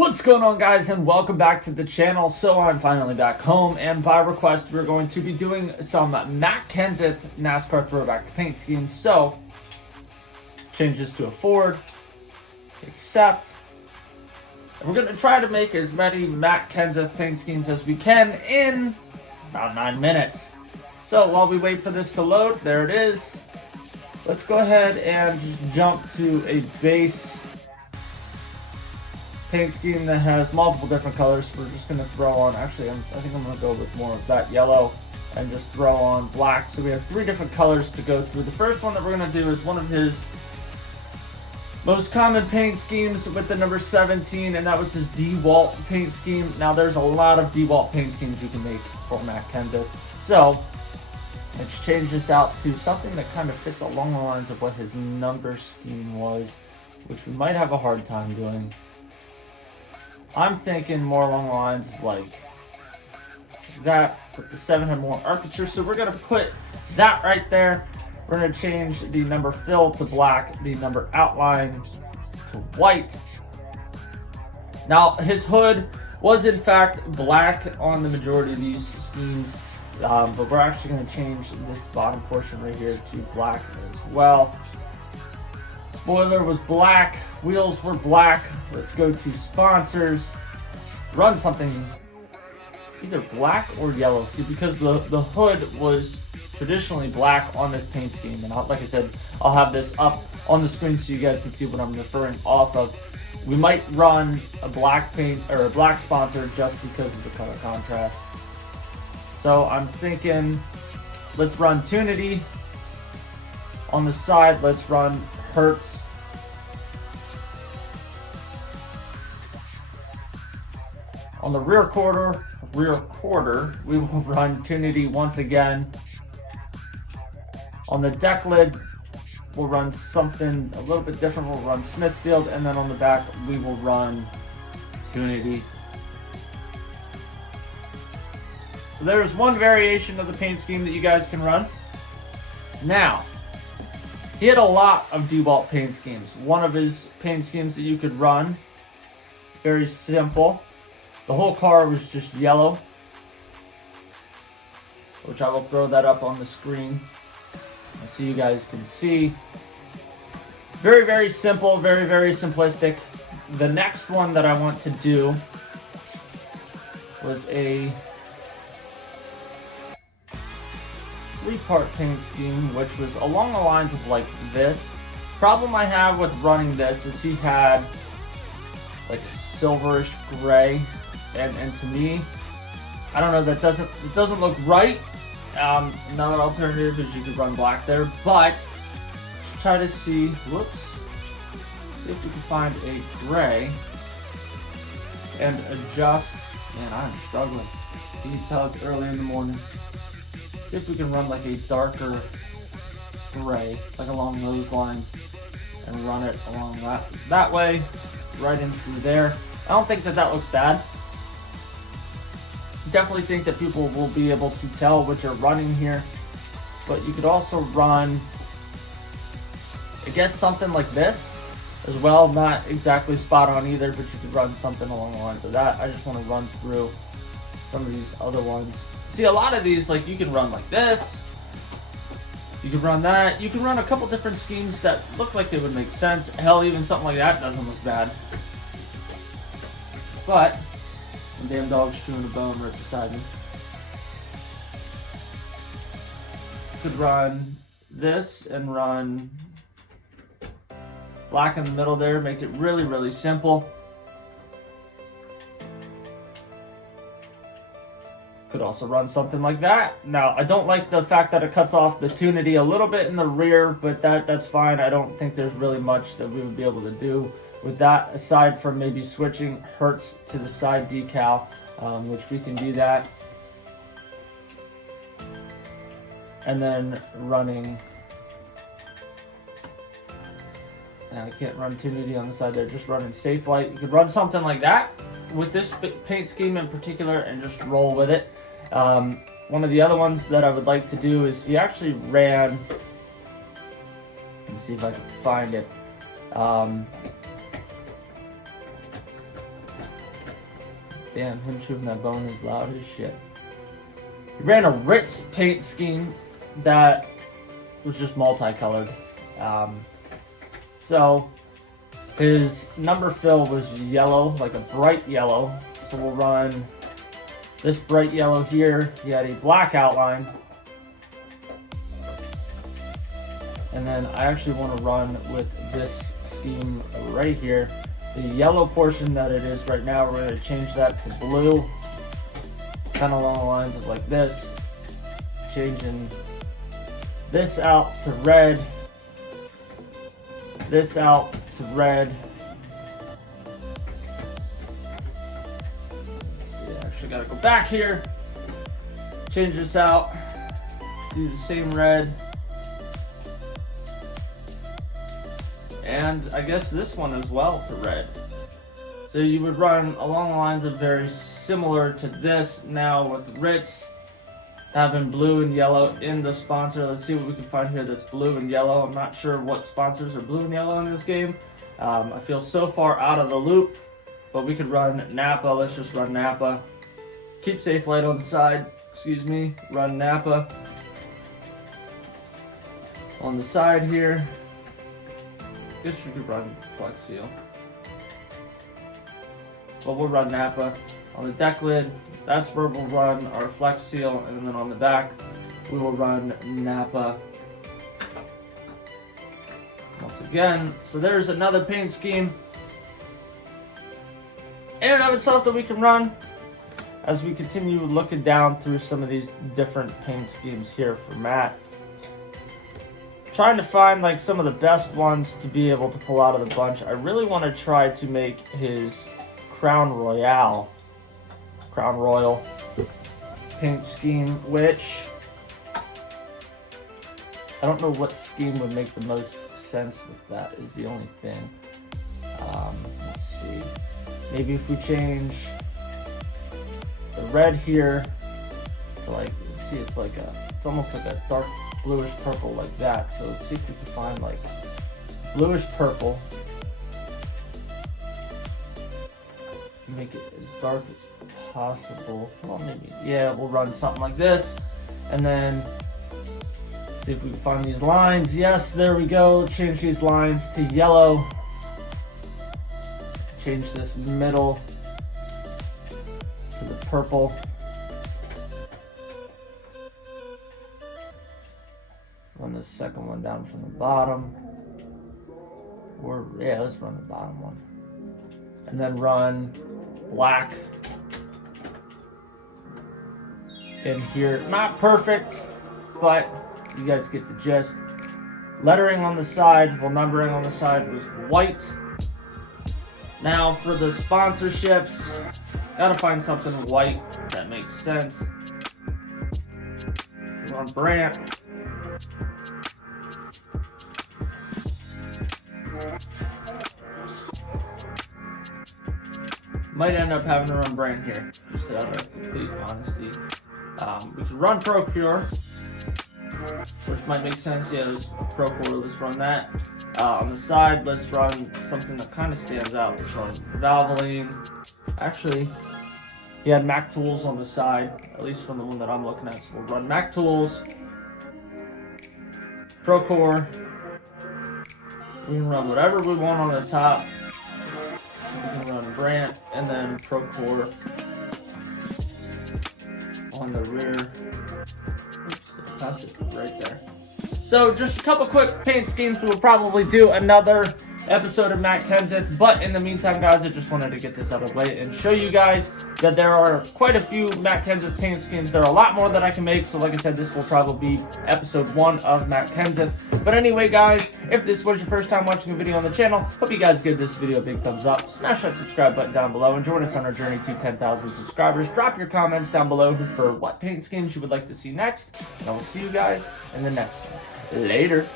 What's going on, guys, and welcome back to the channel. So I'm finally back home, and by request we're going to be doing some Matt Kenseth NASCAR Throwback paint schemes. So change this to a Ford, accept, and we're going to try to make as many Matt Kenseth paint schemes as we can in about 9 minutes. So while we wait for this to load, there it is. Let's go ahead and jump to a base paint scheme that has multiple different colors. We're just going to throw on, actually I think I'm going to go with more of that yellow and just throw on black. So we have 3 different colors to go through. The first one that we're going to do is one of his most common paint schemes with the number 17, and that was his DeWalt paint scheme. Now there's a lot of DeWalt paint schemes you can make for Matt Kenseth. So let's change this out to something that kind of fits along the lines of what his number scheme was, which we might have a hard time doing. I'm thinking more along the lines of like that, but the 7 had more architecture, so we're going to put that right there. We're going to change the number fill to black, the number outline to white. Now, his hood was in fact black on the majority of these schemes, but we're actually going to change this bottom portion right here to black as well. Spoiler was black, wheels were black. Let's go to sponsors, run something either black or yellow. See, because the hood was traditionally black on this paint scheme, and like I said, I'll have this up on the screen so you guys can see what I'm referring off of. We might run a black paint or a black sponsor just because of the color contrast. So I'm thinking, let's run Tunity. On the side, let's run Hertz. On the rear quarter, we will run Tunity once again. On the deck lid, we'll run something a little bit different. We'll run Smithfield, and then on the back, we will run Tunity. So there's one variation of the paint scheme that you guys can run. Now, he had a lot of DeWalt paint schemes. One of his paint schemes that you could run, very simple. The whole car was just yellow, which I will throw that up on the screen so you guys can see. Very, very simple, very, very simplistic. The next one that I want to do was a 3-part paint scheme, which was along the lines of like this. Problem I have with running this is he had like a silverish gray, and to me, I don't know, it doesn't look right. Another alternative is you could run black there, but try to see, see if we can find a gray and adjust. Man, I'm struggling. You can tell it's early in the morning. See if we can run like a darker gray, like along those lines, and run it along that way, right in through there. I don't think that looks bad. Definitely think that people will be able to tell what you're running here, but you could also run, I guess, something like this as well. Not exactly spot on either, but you could run something along the lines of that. I just want to run through some of these other ones. See, a lot of these, like, you can run like this, you can run that, you can run a couple different schemes that look like they would make sense. Hell, even something like that doesn't look bad. But the damn dog's chewing a bone right beside me. Could run this and run black in the middle there, make it really, really simple. Could also run something like that. Now, I don't like the fact that it cuts off the Tunity a little bit in the rear, but that's fine. I don't think there's really much that we would be able to do with that, aside from maybe switching Hertz to the side decal, which we can do that. And then running, and I can't run Tunity on the side there, just running Safe Light. You could run something like that with this paint scheme in particular and just roll with it. One of the other ones that I would like to do is he actually ran, let me see if I can find it. Damn, him chewing that bone is loud as shit. He ran a Ritz paint scheme that was just multicolored. So his number fill was yellow, like a bright yellow. So we'll run this bright yellow here. He had a black outline. And then I actually want to run with this scheme right here. The yellow portion that it is right now, we're going to change that to blue. Kind of along the lines of like this. Changing this out to red. This out to red. Let's see, I actually got to go back here. Change this out to the same red. And I guess this one as well to red. So you would run along the lines of very similar to this now with Ritz having blue and yellow in the sponsor. Let's see what we can find here that's blue and yellow. I'm not sure what sponsors are blue and yellow in this game. I feel so far out of the loop, but we could run Napa. Let's just run Napa. Keep safe light on the side, excuse me, run Napa. On the side here, I guess we could run Flex Seal. But we'll run Napa. On the deck lid, that's where we'll run our Flex Seal, and then on the back, we will run Napa. Once again, so there's another paint scheme in and of itself that we can run as we continue looking down through some of these different paint schemes here for Matt. Trying to find like some of the best ones to be able to pull out of the bunch. I really want to try to make his Crown Royal paint scheme, which I don't know what scheme would make the most sense with that is the only thing. Let's see. Maybe if we change the red here to like, see, it's like it's almost like a dark bluish purple like that. So let's see if we can find like bluish purple. Make it as dark as possible. Well, maybe, yeah, we'll run something like this. And then see if we can find these lines. Yes, there we go. Change these lines to yellow. Change this middle to the purple. Run the second one down from the bottom. Or, yeah, let's run the bottom one. And then run black in here. Not perfect, but you guys get the gist. Lettering on the side, well, numbering on the side was white. Now for the sponsorships, gotta find something white that makes sense. We're on Brant. Might end up having to run Brand here, just out of complete honesty. We could run Procure, which might make sense. Yeah, let's Procure, let's run that. On the side, let's run something that kind of stands out. Let's run Valvoline. Actually, he had Mac Tools on the side, at least from the one that I'm looking at. So we'll run Mac Tools, Procure. We can run whatever we want on the top. So we can run Brant and then Procure on the rear. Oops, pass it right there. So just a couple quick paint schemes. We'll probably do another episode of Matt Kenseth, but in the meantime, guys, I just wanted to get this out of the way and show you guys that there are quite a few Matt Kenseth paint schemes. There are a lot more that I can make, so like I said, this will probably be episode 1 of Matt Kenseth. But anyway, guys, if this was your first time watching a video on the channel, hope you guys give this video a big thumbs up, smash that subscribe button down below, and join us on our journey to 10,000 subscribers. Drop your comments down below for what paint schemes you would like to see next, and I will see you guys in the next one. Later.